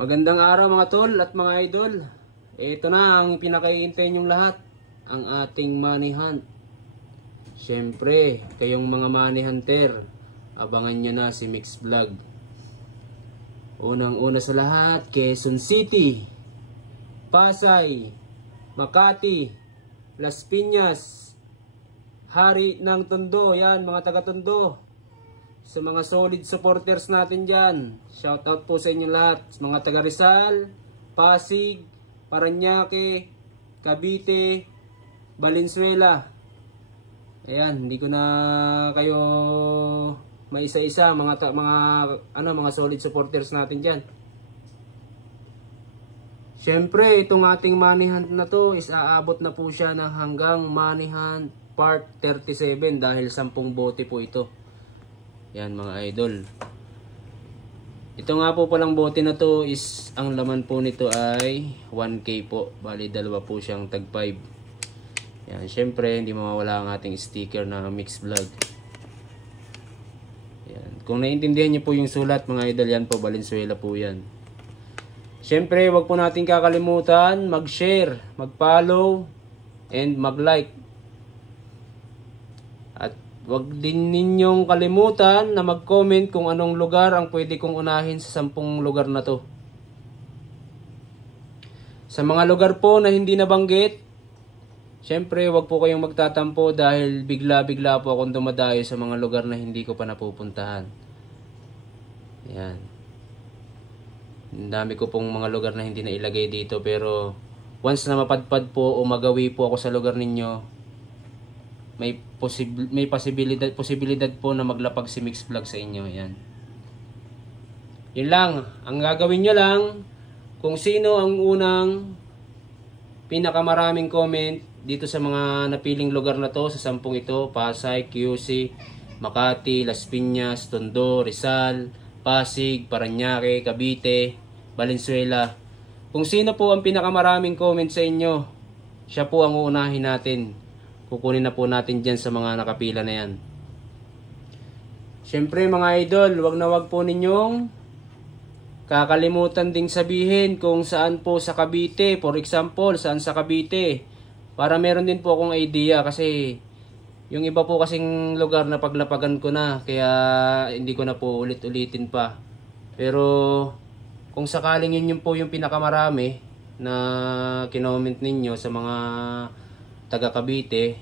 Magandang araw mga tol at mga idol. Ito na ang pinakaiintay nyong lahat, ang ating money hunt. Siyempre, kayong mga money hunter, abangan nyo na si Mix Vlog. Unang-una sa lahat, Quezon City, Pasay, Makati, Las Piñas, Hari ng Tondo, yan mga taga-Tondo. Sa mga solid supporters natin dyan, shout out po sa inyo lahat. Mga taga Rizal, Pasig, Parañaque, Cavite, Valenzuela. Ayan, hindi ko na kayo maisa-isa, mga solid supporters natin dyan. Siyempre, itong ating money hunt na to is aabot na po siya ng hanggang money hunt part 37 dahil 10 bote po ito. Yan mga idol. Ito nga po palang bote na to is ang laman po nito ay 1K po. Bali dalawa po siyang tag 5. Yan, syempre hindi mawawala ang ating sticker na Mix Vlog. Yan. Kung naiintindihan niyo po yung sulat mga idol, yan po Valenzuela po yan. Syempre wag po natin kakalimutan mag-share, mag-follow and mag-like. At wag din ninyong kalimutan na mag-comment kung anong lugar ang pwede kong unahin sa 10 lugar na to. Sa mga lugar po na hindi nabanggit, syempre wag po kayong magtatampo dahil bigla-bigla po akong dumadayo sa mga lugar na hindi ko pa napupuntahan. Yan. Ang dami ko pong mga lugar na hindi na ilagay dito, pero once na mapadpad po o magawi po ako sa lugar ninyo, may posibilidad po na maglapag si Mix Vlog sa inyo. Yan. Yun lang. Ang gagawin nyo lang, kung sino ang unang pinakamaraming comment dito sa mga napiling lugar na to, sa 10 ito, Pasay, QC, Makati, Las Piñas, Tondo, Rizal, Pasig, Parañaque, Cavite, Valenzuela. Kung sino po ang pinakamaraming comment sa inyo, siya po ang uunahin natin. Kukunin na po natin dyan sa mga nakapila na yan. Siyempre mga idol, wag po ninyong kakalimutan ding sabihin kung saan po sa Cavite. For example, saan sa Cavite. Para meron din po akong idea kasi yung iba po kasing lugar na paglapagan ko na. Kaya hindi ko na po ulit-ulitin pa. Pero kung sakaling yun po yung pinakamarami na kinoment ninyo sa mga taga Cavite,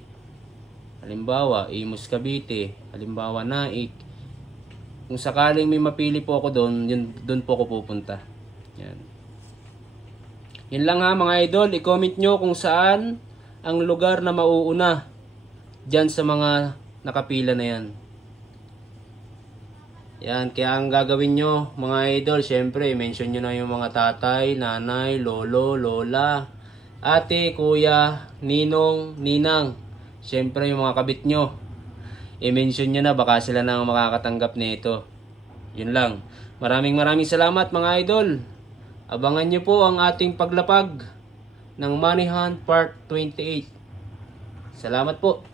halimbawa Imus Cavite, halimbawa Naik, kung sakaling may mapili po ako doon, doon po ako pupunta. Yan. Yan lang ha mga idol, i-comment nyo kung saan ang lugar na mauuna dyan sa mga nakapila na yan. Yan, kaya ang gagawin nyo mga idol, syempre mention nyo na yung mga tatay, nanay, lolo, lola, ate, kuya, ninong, ninang. Siyempre yung mga kabit nyo, i-mention nyo na, baka sila na ang makakatanggap nito. Yun lang. Maraming salamat mga idol. Abangan nyo po ang ating paglapag ng Money Hunt Part 28. Salamat po.